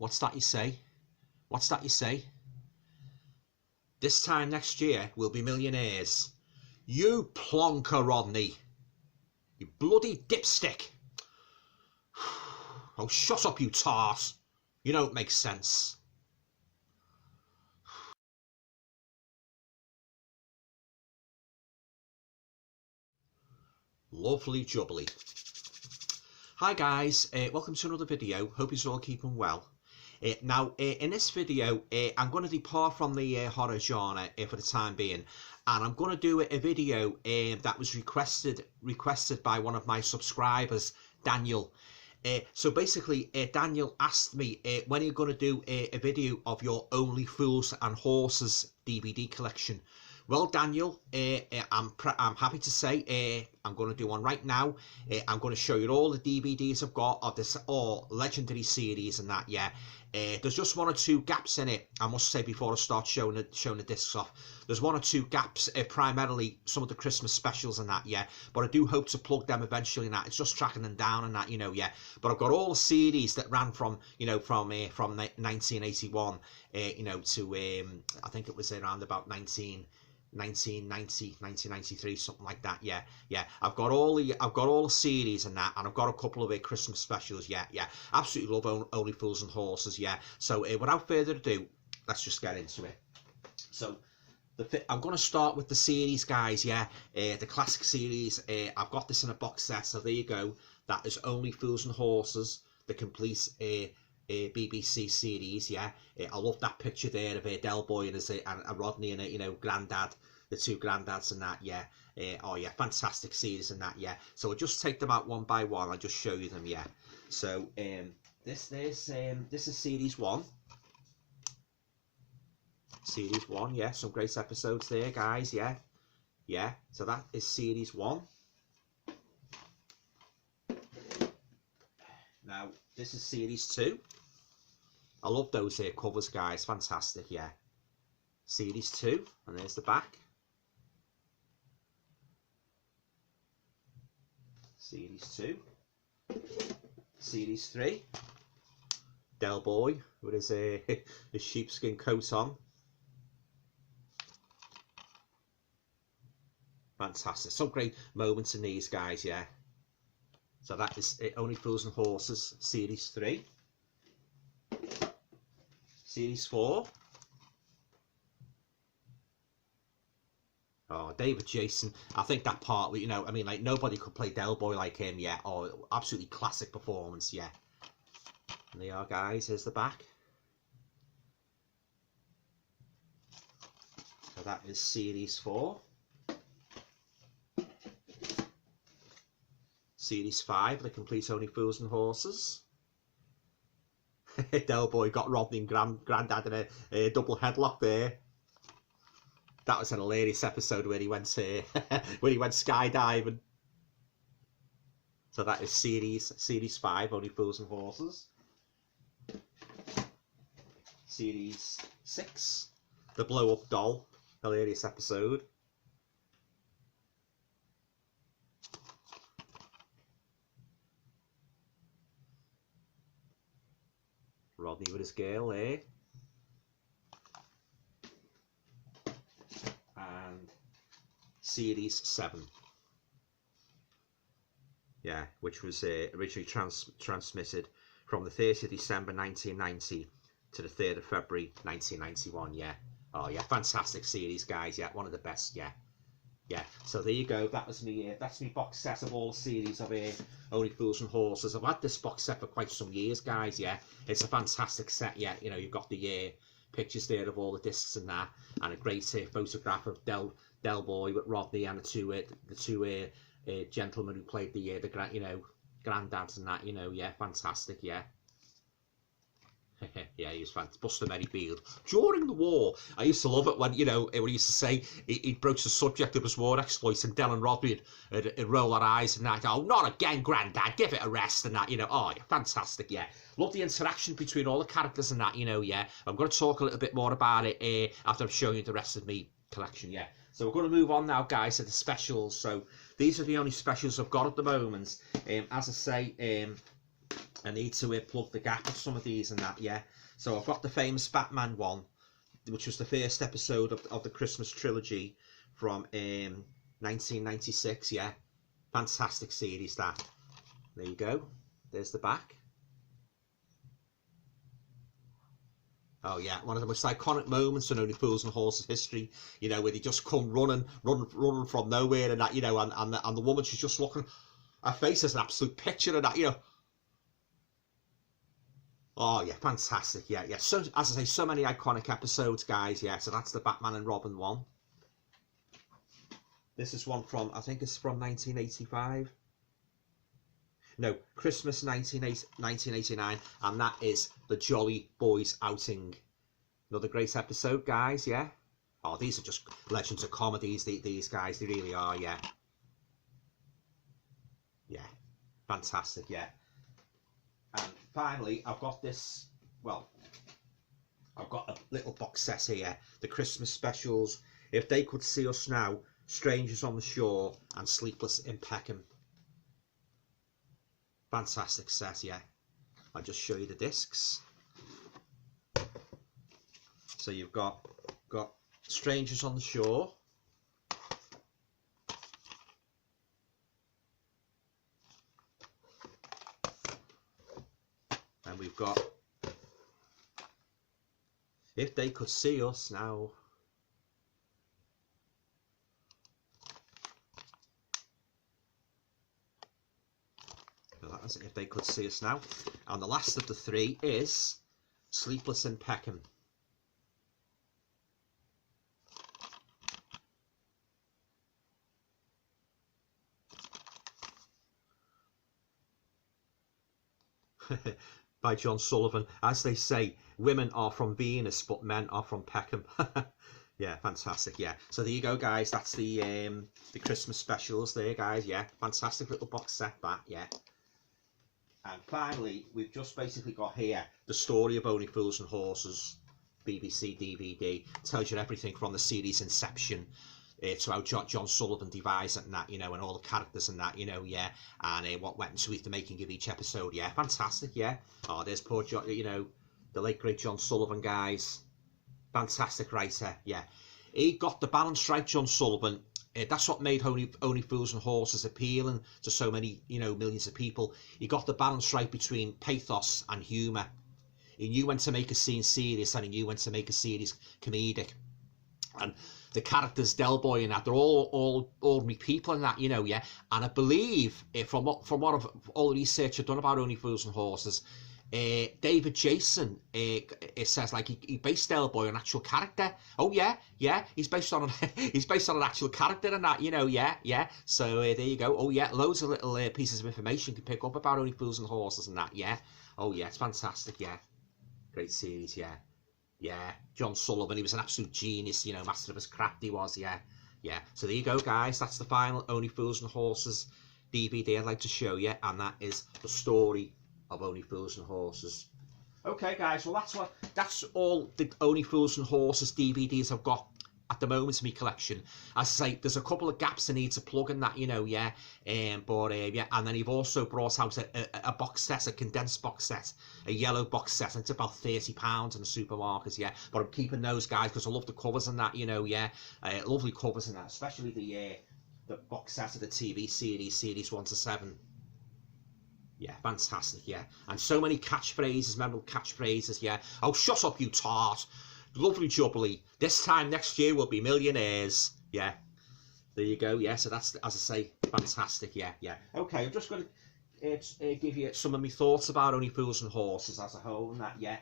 What's that you say? What's that you say? This time next year we'll be millionaires. You plonker, Rodney. You bloody dipstick. Oh, shut up, you tart. You don't make sense. Lovely jubbly. Hi guys, welcome to another video. Hope you're all keeping well. Now, in this video, I'm going to depart from the horror genre for the time being, and I'm going to do a video that was requested by one of my subscribers, Daniel. So basically, Daniel asked me, when are you going to do a video of your Only Fools and Horses DVD collection? Well, Daniel, I'm happy to say I'm going to do one right now. I'm going to show you all the DVDs I've got of this all legendary series and that. Yeah, there's just one or two gaps in it, I must say, before I start showing the discs off. There's one or two gaps, primarily some of the Christmas specials and that. Yeah, but I do hope to plug them eventually. And that it's just tracking them down and that, you know. Yeah, but I've got all the series that ran from 1981, you know, to I think it was around about 1990, 1993, something like that. Yeah, I've got all the series and that, and I've got a couple of Christmas specials. Yeah, absolutely love Only Fools and Horses. Yeah, so without further ado, let's just get into it. So I'm going to start with the series, guys. Yeah, the classic series. I've got this in a box set, so there you go. That is Only Fools and Horses, the complete BBC series. Yeah, I love that picture there of Del Boy and Rodney and you know, Grandad, the two granddads and that. Yeah, oh yeah, fantastic series and that. Yeah, so I'll just take them out one by one. I'll just show you them. Yeah, so this is series one. Series one, yeah, some great episodes there, guys. Yeah, so that is series one. Now this is series two. I love those covers, guys. Fantastic. Yeah, series two, and there's the back. Series two. Series three. Del Boy with his sheepskin coat on. Fantastic. Some great moments in these, guys. Yeah. So that is Only Fools and Horses, series 3. Series 4. Oh, David Jason. I think that part, you know, I mean, like, nobody could play Del Boy like him. Yeah. Oh, absolutely classic performance. Yeah. And there you are, guys. Here's the back. So that is series 4. Series 5, the complete Only Fools and Horses. Del Boy got Rodney and Grandad in a double headlock there. That was an hilarious episode where he went skydiving. So that is series 5, Only Fools and Horses. Series 6, the blow up doll, hilarious episode. Rodney with his girl there. And series 7. Yeah, which was originally transmitted from the 30th of December 1990 to the 3rd of February 1991. Yeah. Oh yeah, fantastic series, guys. Yeah, one of the best. Yeah. So there you go. That was me. That's me box set of all the series of Only Fools and Horses. I've had this box set for quite some years, guys. Yeah, it's a fantastic set. Yeah, you know, you've got the pictures there of all the discs and that, and a great photograph of Del Boy with Rodney and the two gentlemen who played the granddads and that. You know, yeah, fantastic. Yeah. Yeah, he was fantastic. Buster Merryfield. During the war, I used to love it when, you know, when he used to say he'd broach the subject of his war exploits, and Del and Rodney would roll their eyes and that. Oh, not again, Grandad. Give it a rest and that. You know, oh, yeah, fantastic. Yeah, love the interaction between all the characters and that. You know, yeah. I'm going to talk a little bit more about it after I've shown you the rest of me collection. Yeah. So we're going to move on now, guys, to the specials. So these are the only specials I've got at the moment. As I say, I need to plug the gap of some of these and that, yeah. So I've got the famous Batman one, which was the first episode of the Christmas trilogy from 1996, yeah. Fantastic series, that. There you go. There's the back. Oh yeah, one of the most iconic moments in Only Fools and Horses history, you know, where they just come running from nowhere and that, you know, and the woman, she's just looking, her face is an absolute picture of that, you know. Oh yeah, fantastic, yeah. So, as I say, so many iconic episodes, guys, yeah. So that's the Batman and Robin one. This is one from, I think it's from 1985. No, Christmas 1989, and that is the Jolly Boys Outing. Another great episode, guys, yeah. Oh, these are just legends of comedies, these guys, they really are, yeah. Yeah, fantastic, yeah. And finally, I've got this, well, I've got a little box set here, the Christmas specials, If They Could See Us Now, Strangers on the Shore, and Sleepless in Peckham. Fantastic set, yeah. I'll just show you the discs. So you've got Strangers on the Shore, and we've got If They Could See Us Now. If They Could See Us Now. And the last of the three is Sleepless in Peckham. By John Sullivan. As they say, women are from Venus, but men are from Peckham. Yeah, fantastic. Yeah, so there you go, guys. That's the Christmas specials there, guys. Yeah, fantastic little box set, that. Yeah. And finally, we've just basically got here the story of Only Fools and Horses, BBC DVD. Tells you everything from the series inception to how John Sullivan devised it and that, you know, and all the characters and that, you know, yeah, and what went into the making of each episode. Yeah, fantastic, yeah. Oh, there's poor John, you know, the late great John Sullivan, guys. Fantastic writer, yeah. He got the balance right, John Sullivan. That's what made Only Fools and Horses appealing to so many, you know, millions of people. He got the balance right between pathos and humour. He knew when to make a scene serious and he knew when to make a series comedic. And the characters, Del Boy and that, they're all ordinary people and that, you know, yeah. And I believe, from what all the research I've done about Only Fools and Horses, David Jason, it says like he based Del Boy on actual character. Oh yeah, he's based on he's based on an actual character and that, you know, yeah. So there you go. Oh yeah, loads of little pieces of information you can pick up about Only Fools and Horses and that. Yeah. Oh yeah, it's fantastic. Yeah, great series. Yeah. John Sullivan, he was an absolute genius. You know, master of his craft. He was. Yeah. So there you go, guys. That's the final Only Fools and Horses DVD I'd like to show you, and that is the story of Only Fools and Horses. Okay, guys, well that's all the Only Fools and Horses DVDs I've got at the moment in my collection. As I say, there's a couple of gaps I need to plug in that, you know, yeah. Yeah, and then you've also brought out a box set, a condensed box set, a yellow box set, and it's about £30 in the supermarkets, yeah. But I'm keeping those, guys, because I love the covers and that, you know, yeah. Lovely covers and that, especially the box set of the TV series 1 to 7. Yeah, fantastic, yeah. And so many catchphrases, memorable catchphrases, yeah. Oh, shut up, you tart. Lovely jubbly. This time next year we'll be millionaires. Yeah. There you go, yeah. So that's, as I say, fantastic, yeah. Okay, I'm just going to give you some of my thoughts about Only Fools and Horses as a whole and that, yeah.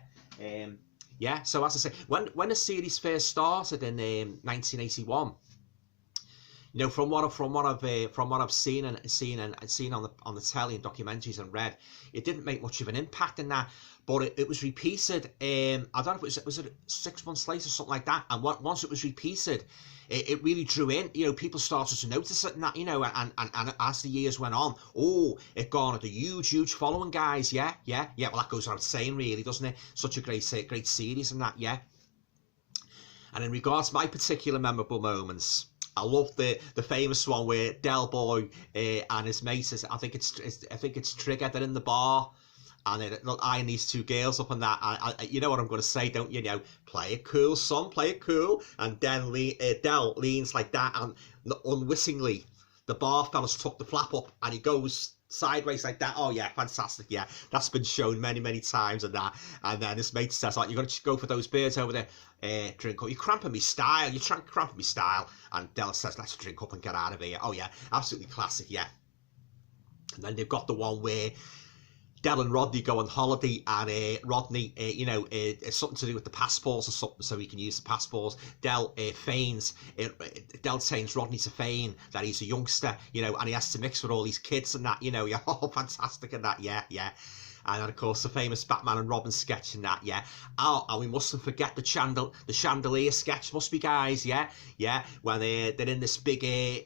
Yeah, so as I say, when the series first started in 1981, you know, from what I've seen on the telly and documentaries and read, it didn't make much of an impact in that. But it was repeated. I don't know if it was 6 months later, something like that. And once it was repeated, it really drew in. You know, people started to notice it and that. You know, and as the years went on, it garnered a huge following, guys. Yeah. Well, that goes without saying, really, doesn't it? Such a great series and that. Yeah. And in regards to my particular memorable moments, I love the famous one where Del Boy and his mates, I think it's Trigger, they're in the bar, and then look, eyeing these two girls up and that. You know what I'm going to say, don't you? You know, play it cool, son, play it cool. And then Del leans like that, and unwittingly, the bar fella's tucked the flap up, and he goes sideways like that. Oh yeah, fantastic. Yeah, that's been shown many times and that. And then his mate says, like, you're going to go for those birds over there. Drink up. You're cramping me style. You're cramping me style. And Del says, let's drink up and get out of here. Oh yeah, absolutely classic. Yeah. And then they've got the one where Del and Rodney go on holiday, and Rodney, it's something to do with the passports or something, so he can use the passports. Del feigns, Del saying Rodney's a feign, that he's a youngster, and he has to mix with all these kids and that, yeah, oh, fantastic and that, yeah. And then, of course, the famous Batman and Robin sketch and that, yeah. Oh, and we mustn't forget the chandelier sketch, must be, guys, yeah. When they're in this big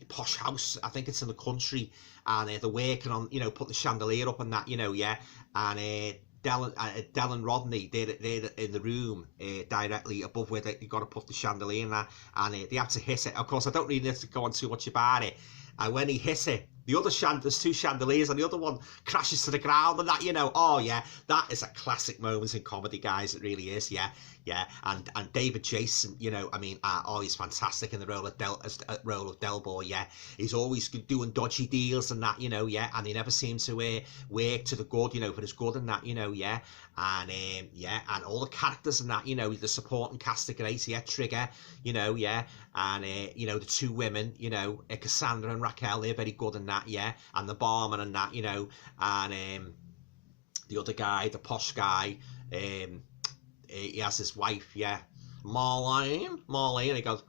posh house, I think it's in the country, and they're working on, putting the chandelier up and that, yeah. And Del and Rodney, they're in the room directly above where they got to put the chandelier in that, and they have to hit it. Of course, I don't really need to go on too much about it. And when he hits it, the other there's two chandeliers, and the other one crashes to the ground, and that, oh yeah, that is a classic moment in comedy, guys. It really is, yeah. And David Jason, he's fantastic in the role of Del Boy, yeah. He's always doing dodgy deals and that, yeah. And he never seems to work to the good, for his good and that, yeah. And and all the characters and that, the supporting cast are great, yeah. Trigger, yeah. And the two women, Cassandra and Raquel, they're very good in that, yeah. And the barman and that, and the other guy, the posh guy, he has his wife, yeah, Marlene, and he goes,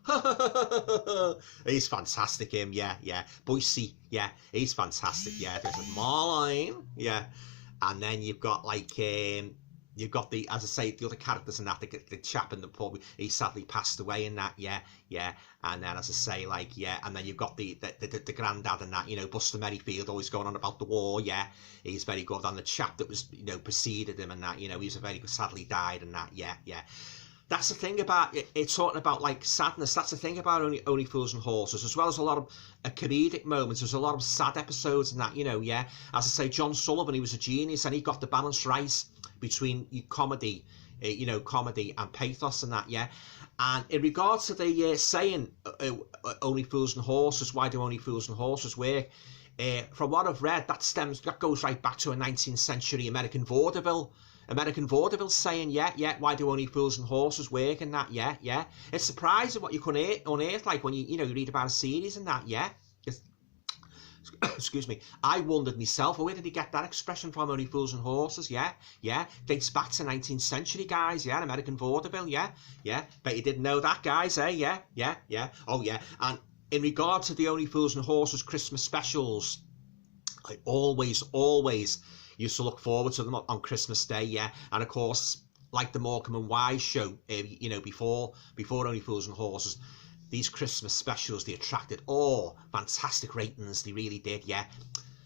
he's fantastic, him, yeah. Boise, yeah, he's fantastic, yeah. There's Marlene, yeah. And then you've got you've got the, as I say, the other characters in that, the chap in the pub, he sadly passed away in that, yeah. And then, as I say, and then you've got the granddad and that, Buster Merryfield, always going on about the war, yeah. He's very good. And the chap that was, preceded him and that, he was a very good, sadly died and that, yeah. That's the thing about it, it's talking about sadness. That's the thing about Only Fools and Horses, as well as a lot of comedic moments. There's a lot of sad episodes and that, yeah. As I say, John Sullivan, he was a genius, and he got the balance right between comedy, comedy and pathos and that, yeah. And in regards to the saying Only Fools and Horses, why do Only Fools and Horses work? From what I've read, that goes right back to a 19th century American vaudeville saying, yeah, why do Only Fools and Horses work and that, yeah. It's surprising what you can unearth, when you read about a series and that, yeah. Excuse me, I wondered myself, where did he get that expression from, Only Fools and Horses, yeah. Dates back to 19th century, guys, yeah, American vaudeville, yeah. Bet you didn't know that, guys, eh, yeah. Oh, yeah, and in regard to the Only Fools and Horses Christmas specials, I always used to look forward to them on Christmas Day, yeah. And of course, like the Morecambe and Wise show, before Only Fools and Horses, these Christmas specials, they attracted fantastic ratings. They really did, yeah.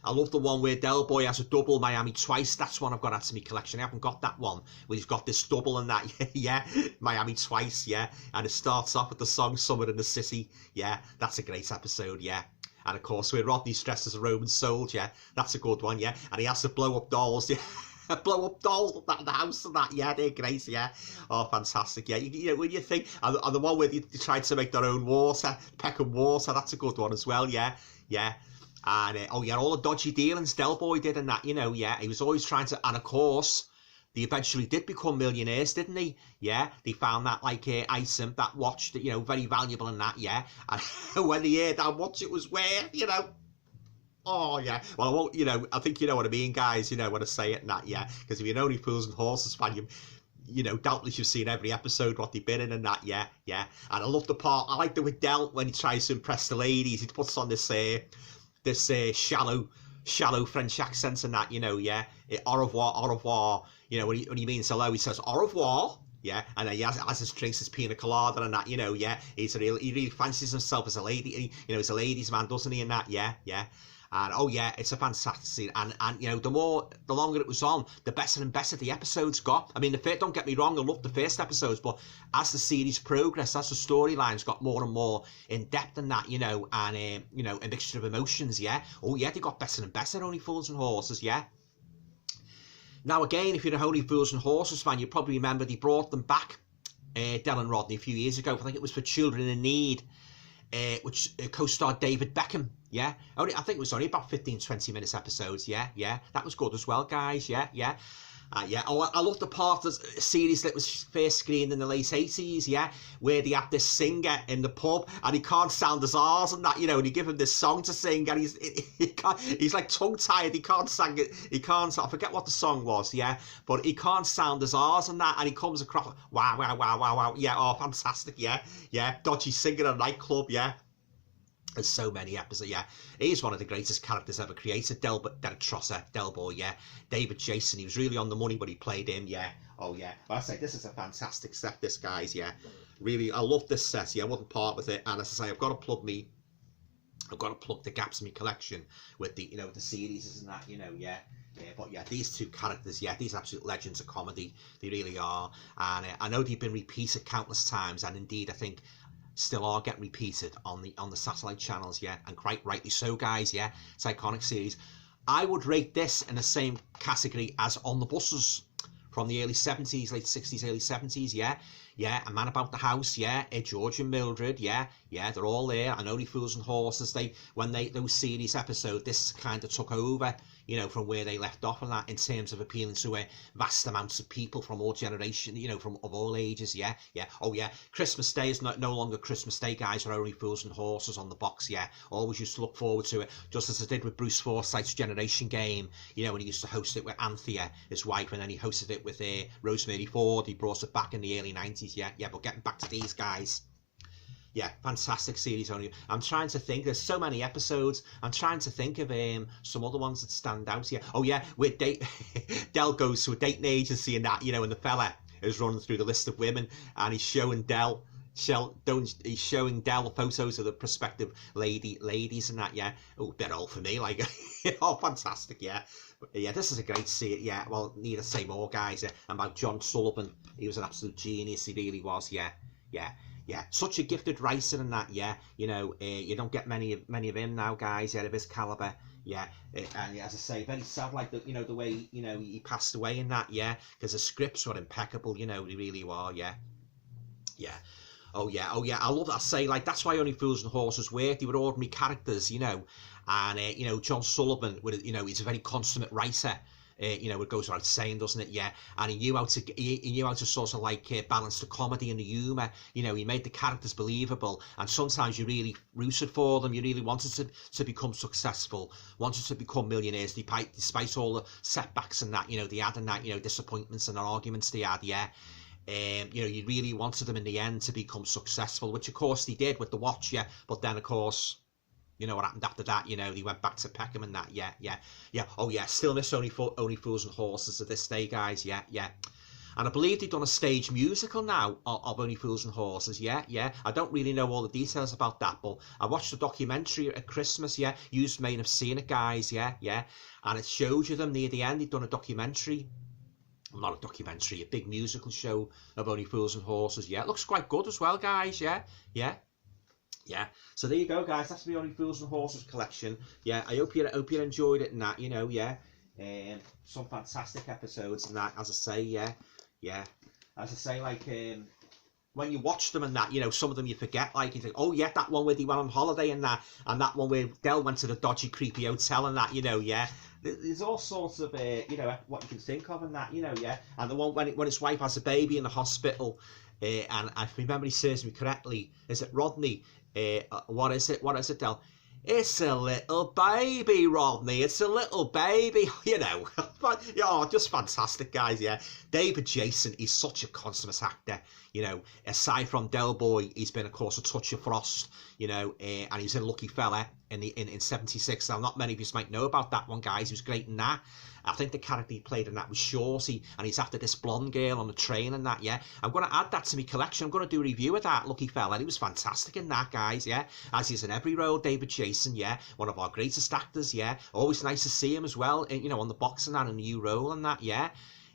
I love the one where Del Boy has a double, Miami Twice. That's one I've got to add to my collection. I haven't got that one where he's got this double and that, yeah. Miami Twice, yeah. And it starts off with the song Summer in the City, yeah. That's a great episode, yeah. And of course, where Rodney's dressed as a Roman soldier, that's a good one, yeah. And he has to blow up dolls, yeah. Blow up dolls at the house and that, yeah, they're great, yeah. Oh, fantastic, yeah. When you think, and the one where they tried to make their own water, Peckham water, that's a good one as well, yeah. And, all the dodgy dealings Del Boy did and that, yeah. He was always trying to, and of course, they eventually did become millionaires, didn't they? Yeah, they found that item, that watch, that very valuable and that, yeah. And when they heard how much it was worth, oh yeah. Well, I won't, I think you know what I mean, guys. When I say it and that, yeah. Because if you're an Only Fools and Horses fan, doubtless you've seen every episode what they've been in and that, yeah. And I love the part. I like the with Del when he tries to impress the ladies. He puts on this shallow French accent and that, yeah. Au revoir. When he means hello, he says au revoir, yeah. And then he has his drinks, his pina colada and that, yeah. He really fancies himself as a lady, he's a ladies' man, doesn't he? And that, yeah. And oh yeah, it's a fantastic scene. And the longer it was on, the better and better the episodes got. I mean, don't get me wrong, I loved the first episodes, but as the series progressed, as the storylines got more and more in depth and that, and a mixture of emotions, yeah. Oh yeah, they got better and better, Only Fools and Horses, yeah. Now again, if you're a Only Fools and Horses fan, you probably remember they brought them back, Del and Rodney, a few years ago. I think it was for Children in Need, which co-starred David Beckham. Yeah, I think it was only about 15-20 minutes episodes. Yeah, that was good as well, guys. Yeah. Oh, I love the part of the series that was first screened in the late 80s, yeah, where they had this singer in the pub and he can't sound his R's and that, and he give him this song to sing and he's like tongue-tied, he can't sing it, I forget what the song was, yeah, but he can't sound his R's and that, and he comes across, wow, yeah, oh, fantastic, yeah, dodgy singer in a nightclub, yeah. There's so many episodes, yeah. He's one of the greatest characters ever created, Derek Trosser, Del Boy, yeah. David Jason, he was really on the money when he played him, yeah. Oh, yeah. But I say, this is a fantastic set, this, guys, yeah. Really, I love this set, yeah. I wouldn't part with it. And as I say, I've got to plug the gaps in my collection with the, the series and that, yeah. But yeah, these two characters, yeah, these absolute legends of comedy. They really are. And I know they've been repeated countless times, and indeed, I think still are getting repeated on the satellite channels, yeah, and quite rightly so, guys, yeah. It's an iconic series. I would rate this in the same category as On the Buses from the early 70s, late 60s, early 70s, yeah. A Man About the House, yeah, George and Mildred, yeah, they're all there. And Only Fools and Horses, those series episodes, this kind of took over, from where they left off on that, in terms of appealing to vast amounts of people from all generations, of all ages, yeah. Oh yeah, Christmas Day is no longer Christmas Day, guys, or Only Fools and Horses on the box, yeah. Always used to look forward to it, just as I did with Bruce Forsyth's Generation Game, when he used to host it with Anthea, his wife, and then he hosted it with Rosemary Ford. He brought it back in the early 90s, yeah, but getting back to these guys. Yeah, fantastic series. Only I'm trying to think. There's so many episodes. I'm trying to think of some other ones that stand out here. Oh yeah, where Del goes to a dating agency and that, and the fella is running through the list of women and he's showing Del. He's showing Del photos of the prospective ladies and that. Yeah. Oh, they're all for me. Like, oh, fantastic. Yeah. Yeah, this is a great series. Yeah. Well, need to say more, guys. About John Sullivan. He was an absolute genius. He really was. Yeah. Such a gifted writer and that, yeah. You don't get many of him now, guys, of his caliber, yeah. And as I say, very sad, like the way he passed away in that, yeah, because the scripts were impeccable, they really were, yeah. Oh yeah. I love that. I say, like, that's why Only Fools and Horses work. They were ordinary characters, and John Sullivan, he's a very consummate writer. It goes without saying, doesn't it? Yeah, and he knew how to sort of like balance the comedy and the humour. He made the characters believable, and sometimes you really rooted for them. You really wanted to become successful, wanted to become millionaires, despite all the setbacks and that, they had, and that, disappointments and arguments they had. Yeah. You really wanted them in the end to become successful, which of course they did with The Watch, yeah. But then of course, what happened after that? They went back to Peckham and that. Yeah. Oh yeah, still miss Only Fools and Horses to this day, guys. Yeah. And I believe they've done a stage musical now of Only Fools and Horses. Yeah. I don't really know all the details about that, but I watched the documentary at Christmas. Yeah, you may have seen it, guys. Yeah. And it shows you them near the end. They've done a documentary. Not a documentary, a big musical show of Only Fools and Horses. Yeah, it looks quite good as well, guys. Yeah. So there you go, guys. That's the Only Fools and Horses collection. Yeah, I hope you enjoyed it and that. Yeah. Some fantastic episodes and that. As I say, yeah. As I say, like when you watch them and that, some of them you forget. Like you think, oh yeah, that one where they went on holiday and that one where Del went to the dodgy, creepy hotel and that. Yeah. There's all sorts of what you can think of and that. Yeah. And the one when his wife has a baby in the hospital. And if remember, he serves me correctly. Is it Rodney? What is it, Del? It's a little baby, Rodney. It's a little baby, But, just fantastic, guys, yeah. David Jason, he's such a consummate actor, Aside from Del Boy, he's been, of course, a touch of Frost, and he was in Lucky Fella in 76. Now, not many of you might know about that one, guys. He was great in that. I think the character he played in that was Shorty, and he's after this blonde girl on the train and that, yeah. I'm going to add that to my collection. I'm going to do a review of that, Lucky Fella. He was fantastic in that, guys, yeah. As he's in every role, David Jason, yeah. One of our greatest actors, yeah. Always nice to see him as well, on the box and that, in a new role and that, yeah.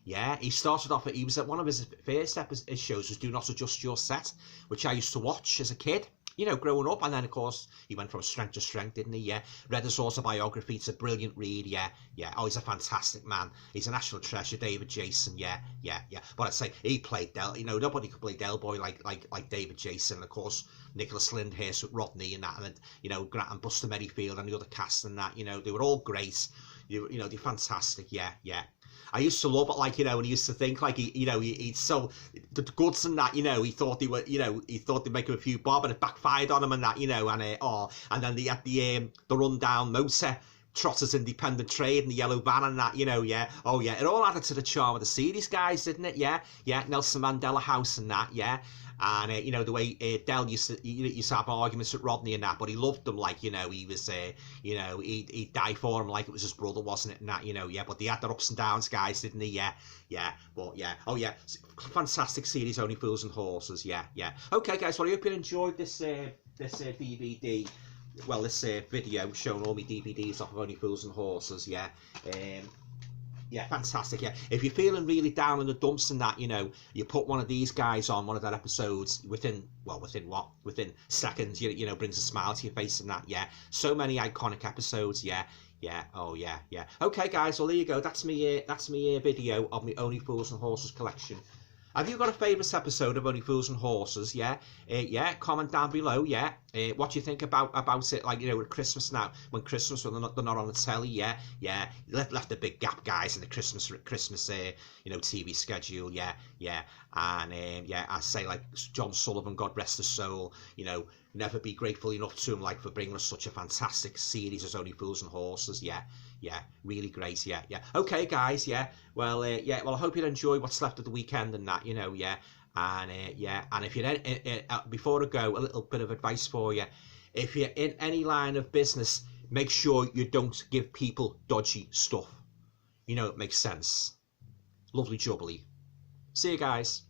Yeah, he started off, he was at one of his first shows was Do Not Adjust Your Set, which I used to watch as a kid. you know, growing up. And then, of course, he went from strength to strength, didn't he? Yeah. Read his autobiography. It's a brilliant read. Yeah. Yeah. Oh, he's a fantastic man. He's a national treasure, David Jason. Yeah. Yeah. Yeah. But I'd say he played Del. You know, nobody could play Del Boy like David Jason. And of course, Nicholas Lyndhurst with Rodney and that, and you know, Grant and Buster Merryfield and the other cast and that. You know, they were all great. You know, they're fantastic. Yeah. Yeah. I used to love it, like, you know, and he used to think, like, he's so, the goods and that, you know, he thought they were, you know, he thought they'd make him a few bob, and it backfired on him and that, you know, and and then they had the rundown motor, Trotters Independent Trade and the yellow van and that, you know, yeah. Oh, yeah, it all added to the charm of the series, guys, didn't it? Yeah, yeah, Nelson Mandela House and that, yeah. And, you know, the way Del used to have arguments with Rodney and that, but he loved them, like, you know, he was, you know, he'd die for him like it was his brother, wasn't it, and that, you know, yeah, but they had their ups and downs, guys, didn't they? Yeah, yeah, but, yeah, oh, yeah, fantastic series, Only Fools and Horses, yeah, yeah. Okay, guys, well, I hope you enjoyed this DVD, well, this video showing all my DVDs off of Only Fools and Horses, yeah. Yeah, fantastic, yeah. If you're feeling really down in the dumps and that, you know, you put one of these guys on, one of their episodes, within seconds, you know, brings a smile to your face and that, yeah. So many iconic episodes, yeah. Yeah, oh, yeah, yeah. Okay, guys, well, there you go. That's me video of my Only Fools and Horses collection. Have you got a favourite episode of Only Fools and Horses? Yeah, yeah. Comment down below. Yeah, what do you think about it? Like, you know, with Christmas now, when Christmas when they're not on the telly. Yeah, yeah. Left a big gap, guys, in the Christmas you know, TV schedule. Yeah, yeah. And yeah, I say, like John Sullivan, God rest his soul. You know, never be grateful enough to him, like, for bringing us such a fantastic series as Only Fools and Horses. Yeah. Yeah, really great. Yeah, yeah. Okay, guys. Yeah. Well, yeah. Well, I hope you enjoy what's left of the weekend and that. You know, yeah. And yeah. And if you're before I go, a little bit of advice for you. If you're in any line of business, make sure you don't give people dodgy stuff. You know, it makes sense. Lovely jubbly. See you guys.